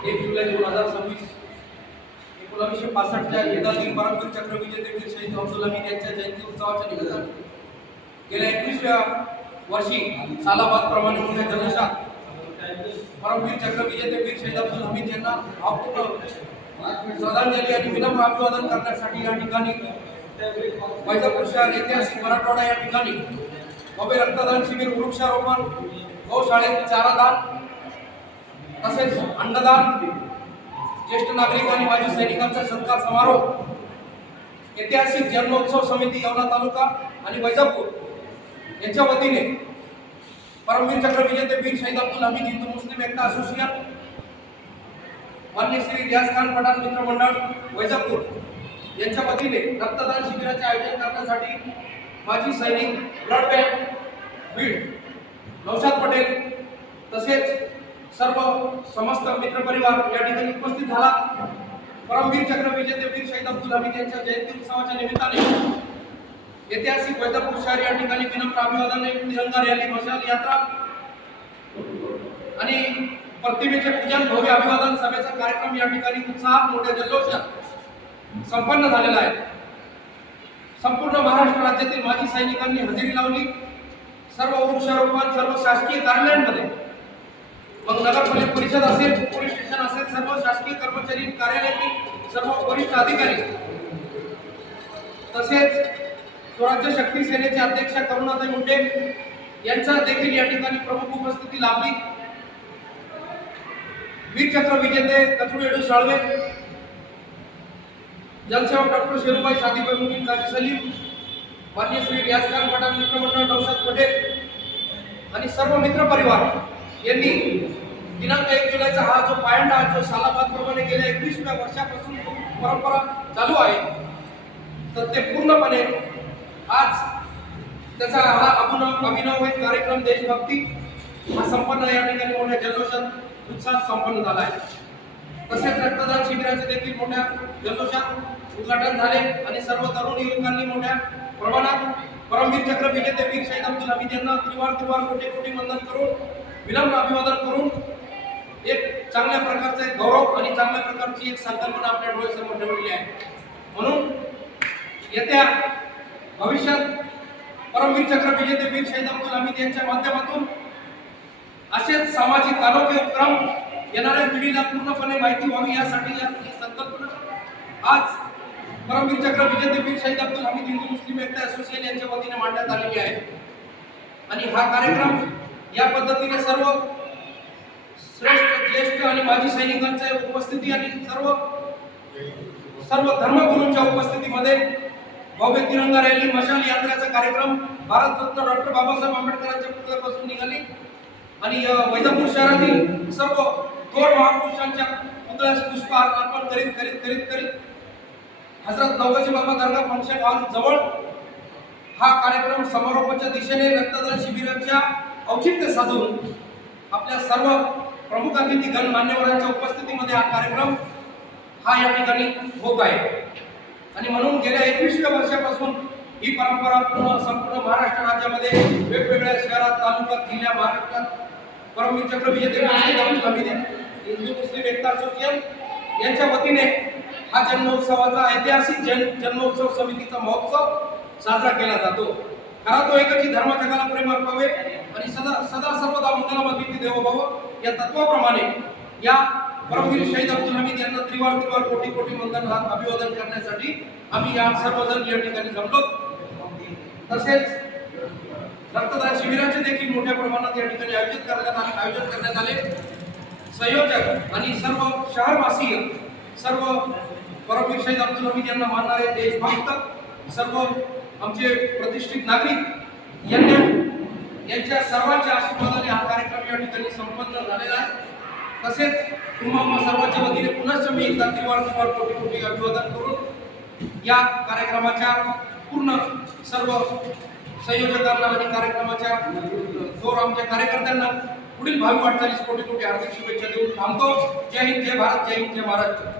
1 जुलै 2026 1965च्या युद्धातील परमवीर चक्रविजेते वीर शहीद अब्दुल हमीद यांच्या जयंती उत्सवाच्या निमित्ताने गेल्या 21व्या वर्षी सालाबाद प्रमाणे मोठ्या जल्लोषात परमवीर चक्रविजेते वीर शहीद अब्दुल हमीद यांना भावपूर्ण श्रद्धांजली आणि विनम्र अभिवादन करण्यासाठी या ठिकाणी वैजापूर शहर ऐतिहासिक मराठवाडा या ठिकाणी भव्य रक्तदान शिबिर, वृक्षारोपण, गौशाळेत चारादान तसेच अन्नदान, ज्येष्ठ नागरिक आणि माजी सैनिकांचा सत्कार समारोह, ऐतिहासिक जन्मोत्सव समिती येवला तालुका आणि वैजापूर यांच्या वतीने परमवीर चक्रविजेते वीर शहीद अब्दुल हमीद हिंदू मुस्लिम एकता असोसिएशन, मान्य श्री रियाज खान पठाण मित्र मंडळ वैजापूर यांच्या वतीने रक्तदान शिबिराचे आयोजन करण्यासाठी माजी सैनिक, ब्लड बँक बीड, नौशाद पटेल तसेच सर्व समस्त मित्रपरिवार या ठिकाणी उपस्थित झाला. परमवीर चक्रविजेते वीर शहीद अब्दुल हमीद यांच्या जयंती उत्सवाच्या निमित्ताने ऐतिहासिक वैजापूर शहर या ठिकाणी विनम्र अभिवादन, तिरंगा रॅली, मशाल यात्रा आणि प्रतिमेचे पूजन, भव्य अभिवादन सभेचा कार्यक्रम या ठिकाणी उत्साहात मोठ्या जल्लोषात संपन्न झालेला आहे. संपूर्ण महाराष्ट्र राज्यातील माजी सैनिकांनी हजेरी लावली. सर्व वृक्षारोपण, सर्व शासकीय कार्यालयांमध्ये, मग नगर परिषद असेल, पोलीस स्टेशन असेल, सर्व शासकीय कर्मचारी, कार्यालयातील सर्व वरिष्ठ अधिकारी तसेच स्वराज्य शक्ती सेनेचे अध्यक्ष करुणाताई मुंडे यांचा देखील या ठिकाणी प्रमुख उपस्थिती लाभली. वीरचक्र विजेते कचुडेडू साळवे, जनसेवक डॉक्टर शेरूबाई सादिबाई मुकीम, काजी सलीम, मान्य श्री रियाज खान पठाण मित्र मंडळ नौशाद पटेल आणि सर्व मित्र परिवार यांनी दिनांक 1 जुलैचा हा जो पायंडा, जो सालाबाद प्रमाणे गेल्या 21व्या वर्षापासून परंपरा चालू आहे, तर ते पूर्णपणे आज त्याचा हा अभिनव एक कार्यक्रम देशभक्ती हा संपन्न या ठिकाणी मोठ्या जल्लोषात उत्साहात संपन्न झाला आहे. तसेच रक्तदान शिबिराचे देखील मोठ्या जल्लोषात उद्घाटन झाले आणि सर्व तरुण युवकांनी मोठ्या प्रमाणात परमवीर चक्र विजेते वीर शहीद अब्दुल हमीद यांना त्रिवार कोटी कोटी वंदन करून, विनम्र अभिवादन करून एक चांगल्या प्रकारचा एक गौरव आणि चांगल्या प्रकारची एक संकल्पना आपल्या डोळ्यासमोर ठेवलेली आहे. म्हणून येत्या भविष्यात परमवीर चक्र विजेते वीर शहीद अब्दुल हमीद यांच्या माध्यमातून असेच सामाजिक अनोखे उपक्रम येणाऱ्या पिढीला पूर्णपणे माहिती व्हावी यासाठी या संकल्पना आज परमवीर चक्र विजेते वीर शहीद अब्दुल हमीद हिंदू मुस्लिम एकता असोसिएशन यांच्या वतीने मांडण्यात आलेली आहे. आणि हा कार्यक्रम या पद्धतीने सर्व श्रेष्ठ, ज्येष्ठ आणि माजी सैनिकांच्या उपस्थिती आणि सर्व धर्मगुरूंच्या उपस्थितीमध्ये भव्य तिरंगा रॅली, मशाल यात्रेचा कार्यक्रम भारतरत्न डॉक्टर बाबासाहेब आंबेडकरांच्या पुतळ्यापासून निघाली आणि वैजापूर शहरातील सर्व थोर महापुरुषांच्या पुतळ्यास पुष्पहार अर्पण करीत हजरत नवगाजी बाबा दर्गा फंक्शन हॉल जवळ हा कार्यक्रम समारोपाच्या दिशेने रक्तदान शिबिराच्या औचित्य साधून आपल्या सर्व प्रमुख अतिथी गण मान्यवरांच्या उपस्थितीमध्ये हा कार्यक्रम हा या ठिकाणी होत आहे. आणि म्हणून गेल्या 21व्या वर्षापासून ही परंपरा संपूर्ण महाराष्ट्र राज्यामध्ये वेगवेगळ्या शहरात, तालुक्यात, जिल्ह्यात, महाराष्ट्रात परमवीर चक्र विजेते हिंदू मुस्लिम एकता असोसिएशन यांच्या वतीने हा जन्मोत्सवाचा ऐतिहासिक जन्मोत्सव समितीचा महोत्सव साजरा केला जातो. खरा तो एकच धर्म जगाला प्रेम अर्पावे आणि सदा सर्वदा मंगलमती देवो भव या तत्वाप्रमाणे या परमवीर शहीद अब्दुल हमीद यांना त्रिवार कोटी कोटी वंदन अभिवादन करण्यासाठी आम्ही या सर्वजण या ठिकाणी जमलो. तसेच रक्तदान शिबिराचे देखील मोठ्या प्रमाणात या ठिकाणी आयोजन करण्यात आले. संयोजक आणि सर्व शहरवासीय, सर्व परमवीर शहीद अब्दुल हमीद यांना मानणारे देशभक्त, सर्व आमचे प्रतिष्ठित नागरिक यांच्या सर्वांच्या आशीर्वादाने हा कार्यक्रम या ठिकाणी संपन्न झालेला आहे. तसेच तुम्हा सर्वांच्या वतीने पुनश्च मी एकदा त्रिवार कोटी कोटी अभिवादन करून या कार्यक्रमाच्या पूर्ण सर्व संयोजकांना आणि कार्यक्रमाच्या थोर आमच्या कार्यकर्त्यांना पुढील भावी वाटचालीस कोटी कोटी आर्थिक शुभेच्छा देऊन थांबतो. जय हिंद, जय भारत, जय हिंद, जय महाराष्ट्र.